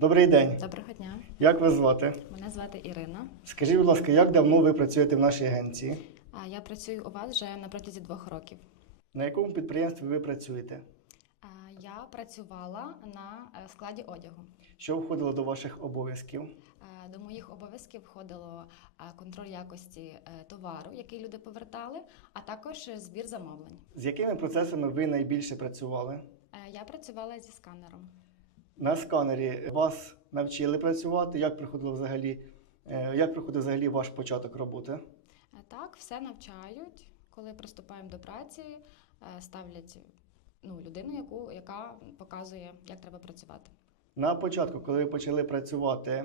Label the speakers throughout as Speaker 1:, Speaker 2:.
Speaker 1: Добрий день.
Speaker 2: Доброго дня,
Speaker 1: Як вас звати?
Speaker 2: мене звати Ірина.
Speaker 1: Скажіть, будь ласка, як давно ви працюєте в нашій агенції?
Speaker 2: А Я працюю у вас вже на протязі двох років.
Speaker 1: На якому підприємстві ви працюєте?
Speaker 2: А, Я працювала на е, складі одягу.
Speaker 1: Що входило до ваших обов'язків?
Speaker 2: Е, До моїх обов'язків входило е, контроль якості е, товару, який люди повертали, а також збір замовлень.
Speaker 1: З якими процесами ви найбільше працювали?
Speaker 2: Е, Я працювала зі сканером.
Speaker 1: На сканері вас навчили працювати? Як приходило взагалі? е, Як приходив взагалі ваш початок роботи?
Speaker 2: Е, Так, все навчають. Коли приступаємо до праці, е, ставлять ну, людину, яку, яка показує, як треба працювати.
Speaker 1: На початку, коли ви почали працювати,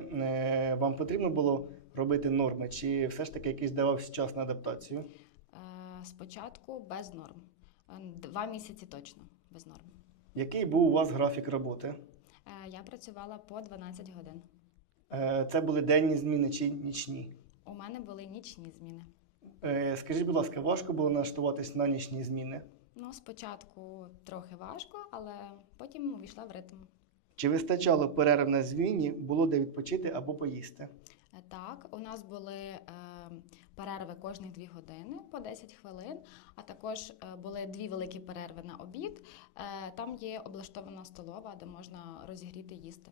Speaker 1: вам потрібно було робити норми, чи все ж таки якийсь давався час на адаптацію?
Speaker 2: Спочатку без норм. Два місяці точно без норм.
Speaker 1: Який був у вас графік роботи?
Speaker 2: Е, Я працювала по 12 годин.
Speaker 1: Е, Це були денні зміни чи нічні?
Speaker 2: У мене були нічні зміни.
Speaker 1: Е, Скажіть, будь ласка, важко було налаштуватись на нічні зміни?
Speaker 2: Ну, спочатку трохи важко, але потім увійшла в ритм.
Speaker 1: Чи вистачало перерв на зміні, було де відпочити або поїсти?
Speaker 2: Так, у нас були е, перерви кожні 2 години по 10 хвилин, а також е, були дві великі перерви на обід. Е, там є облаштована столова, де можна розігріти їсти.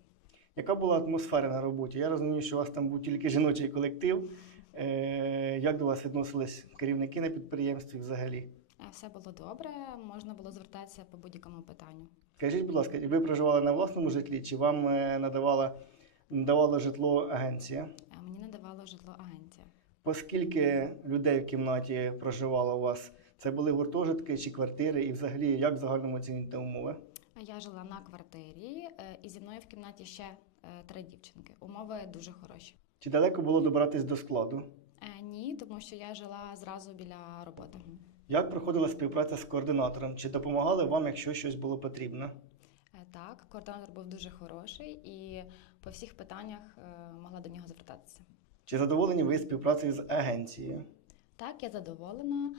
Speaker 1: Яка була атмосфера на роботі? Я розумію, що у вас там був тільки жіночий колектив. Е, Як до вас відносились керівники на підприємстві взагалі?
Speaker 2: Все було добре, можна було звертатися по будь-якому питанню.
Speaker 1: Скажіть, будь ласка, ви проживали на власному житлі, чи вам надавала, надавала житло агенція?
Speaker 2: Е, Мені надавала житло агенція.
Speaker 1: Оскільки людей в кімнаті проживало у вас? Це були гуртожитки чи квартири, і взагалі як в загальному оціните умови?
Speaker 2: Я жила на квартирі, е, і зі мною в кімнаті ще е, три дівчинки. Умови дуже хороші.
Speaker 1: Чи далеко було добратись до складу?
Speaker 2: Е, Ні, тому що я жила зразу біля роботи.
Speaker 1: Як проходила співпраця з координатором? Чи допомагали вам, якщо щось було потрібно?
Speaker 2: Так, координатор був дуже хороший і по всіх питаннях могла до нього звертатися.
Speaker 1: Чи задоволені ви співпрацею з агенцією?
Speaker 2: Так, я задоволена.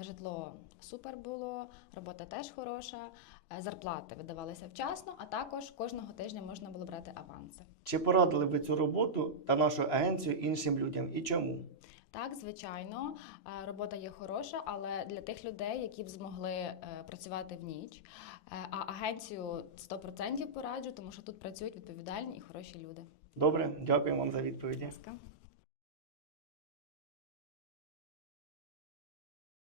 Speaker 2: Житло супер було, робота теж хороша, зарплати видавалися вчасно, а також кожного тижня можна було брати аванси.
Speaker 1: Чи порадили ви цю роботу та нашу агенцію іншим людям і чому?
Speaker 2: Так, звичайно, робота є хороша, але для тих людей, які б змогли е, працювати в ніч. Е, А агенцію 100% пораджу, тому що тут працюють відповідальні і хороші люди.
Speaker 1: Добре, дякую вам за відповіді.